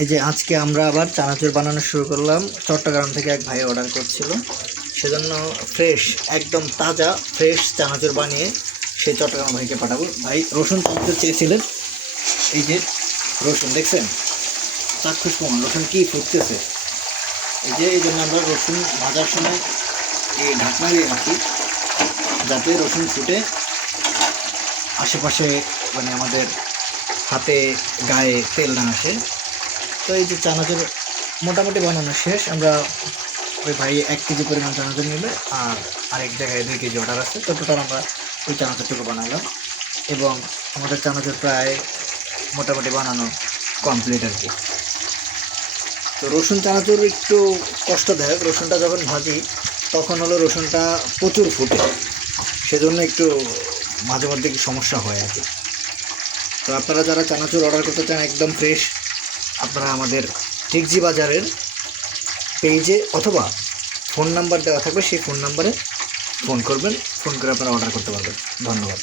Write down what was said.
এই যে আজকে আমরা আবার চানাচুর বানানো শুরু করলাম। চট্টগ্রাম থেকে এক ভাই অর্ডার করছিল, সেজন্য ফ্রেশ একদম তাজা ফ্রেশ চানাচুর বানিয়ে সেই চট্টগ্রাম ভাইকে পাঠাবো। ভাই রসুন চানাচুর চেয়েছিলেন, এই যে রসুন দেখছেন, চাক্ষুষ প্রমাণ রসুন কি ফুটতেছে। এই জন্য আমরা রসুন ভাজার সময় এই ঢাকনা দিয়ে রাখি, যাতে রসুন ফুটে আশেপাশে মানে আমাদের হাতে গায়ে তেল না আসে। তো এই যে চানাচুর মোটামুটি বানানো শেষ। আমরা ওই ভাই 1 কেজি পরিমাণ চানাচুর নেবে, আর আরেক জায়গায় 2 কেজি অর্ডার আছে, তো টোটাল আমরা ওই চানাচুরটুকু বানালাম এবং আমাদের চানাচুর প্রায় মোটামুটি বানানো কমপ্লিট আর কি। তো রসুন চানাচুর একটু কষ্টদায়ক, রসুনটা যখন ভাজি তখন হলো রসুনটা প্রচুর ফুটে, সেজন্য একটু মাঝে মধ্যে একটু সমস্যা হয় আর কি। তো আপনারা যারা চানাচুর অর্ডার করতে চান একদম ফ্রেশ, আপনারা আমাদের টেকজি বাজারের পেজে অথবা ফোন নাম্বার দেওয়া থাকবে, সেই ফোন নাম্বারে ফোন করবেন, ফোন করে আপনারা অর্ডার করতে পারবেন। ধন্যবাদ।